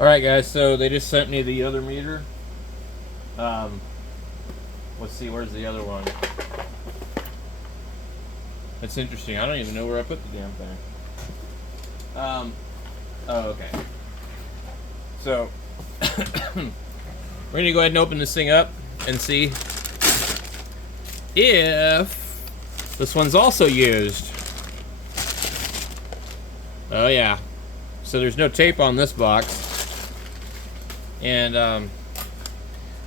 Alright guys, so they just sent me the other meter. Um, let's see, where's the other one? That's interesting. I don't even know where I put the damn thing. Oh, okay. So, we're gonna go ahead and open this thing up and see if this one's also used. Oh yeah. So there's no tape on this box. And the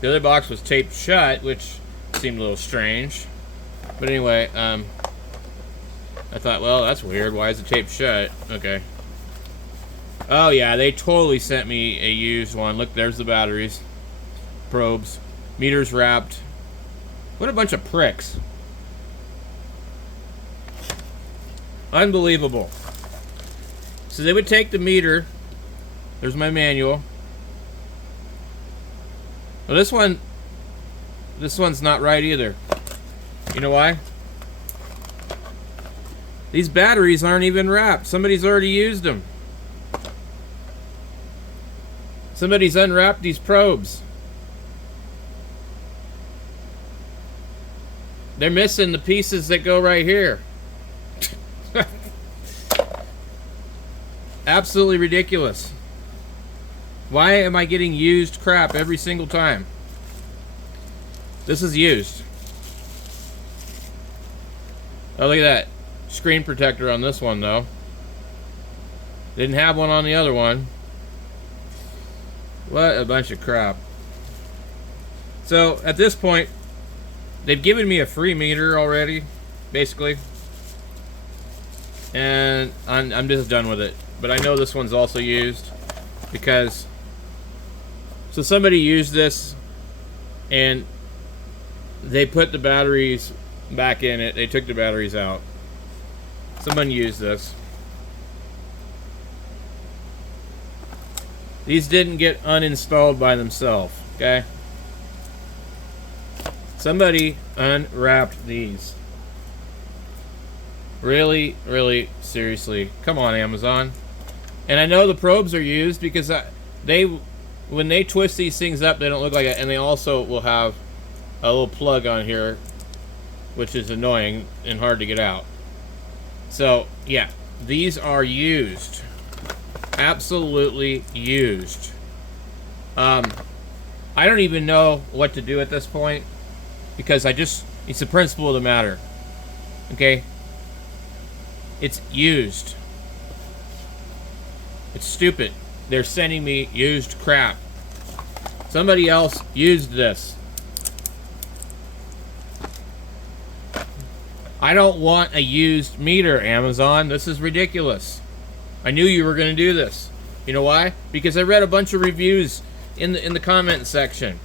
other box was taped shut, which seemed a little strange. But anyway, I thought, well, that's weird. Why is it taped shut? Okay. Oh yeah, they totally sent me a used one. Look, there's the batteries. Probes. Meters wrapped. What a bunch of pricks. Unbelievable. So they would take the meter. There's my manual. Well, this one's not right either. You know why? These batteries aren't even wrapped. Somebody's already used them. Somebody's unwrapped these probes. They're missing the pieces that go right here. Absolutely ridiculous. Why am I getting used crap every single time? This is used. Oh, look at that. Screen protector on this one, though. Didn't have one on the other one. What a bunch of crap. So, at this point, they've given me a free meter already, basically. And I'm just done with it. But I know this one's also used because... So somebody used this and they put the batteries back in it. They took the batteries out. Someone used this. These didn't get uninstalled by themselves, okay? Somebody unwrapped these. Really, really, seriously. Come on, Amazon. And I know the probes are used because when they twist these things up, they don't look like it. And they also will have a little plug on here, which is annoying and hard to get out. So, yeah, these are used. Absolutely used. I don't even know what to do at this point because it's the principle of the matter. Okay? It's used. It's stupid. They're sending me used crap. Somebody else used this. I don't want a used meter, Amazon. This is ridiculous. I knew you were going to do this. You know why? Because I read a bunch of reviews in the comment section.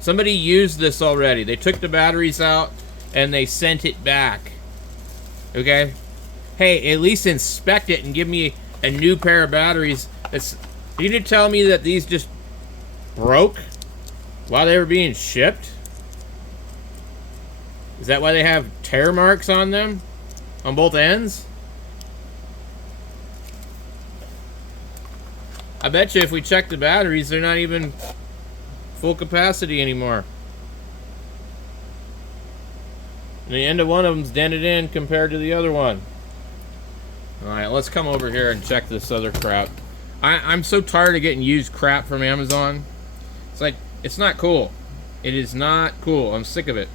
Somebody used this already. They took the batteries out and they sent it back. Okay? Hey, at least inspect it and give me a new pair of batteries. You need to tell me that these just broke while they were being shipped? Is that why they have tear marks on them? On both ends? I bet you if we check the batteries, they're not even full capacity anymore. And the end of one of them's dented in compared to the other one. Alright, let's come over here and check this other crap. I'm so tired of getting used crap from Amazon. It's like, it's not cool. It is not cool. I'm sick of it.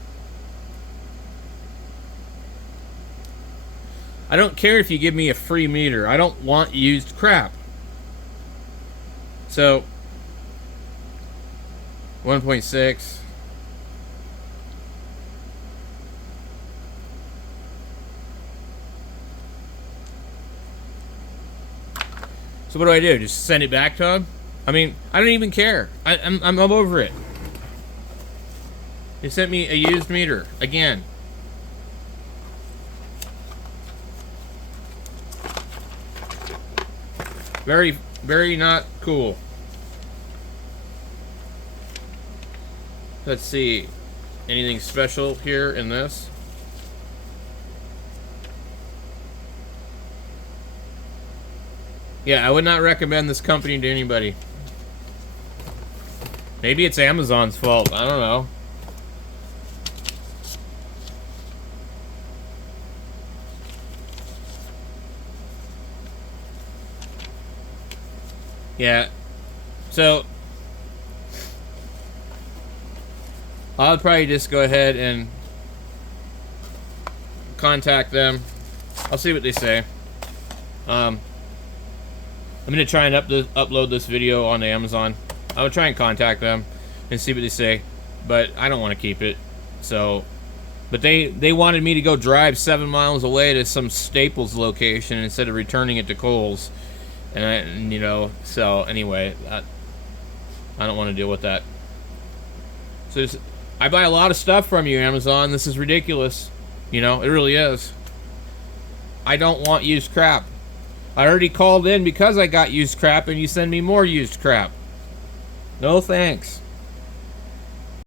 I don't care if you give me a free meter. I don't want used crap. So, 1.6. So what do? Just send it back to him? I mean, I don't even care. I'm over it. They sent me a used meter again. Very, very not cool. Let's see. Anything special here in this? Yeah, I would not recommend this company to anybody. Maybe it's Amazon's fault. I don't know. Yeah. So I'll probably just go ahead and contact them. I'll see what they say. I'm gonna try and upload this video on Amazon. I would try and contact them and see what they say, but I don't want to keep it. So, but they wanted me to go drive 7 miles away to some Staples location instead of returning it to Kohl's, and you know. So anyway, I don't want to deal with that. So I buy a lot of stuff from you, Amazon. This is ridiculous. You know, it really is. I don't want used crap. I already called in because I got used crap, and you send me more used crap. No thanks.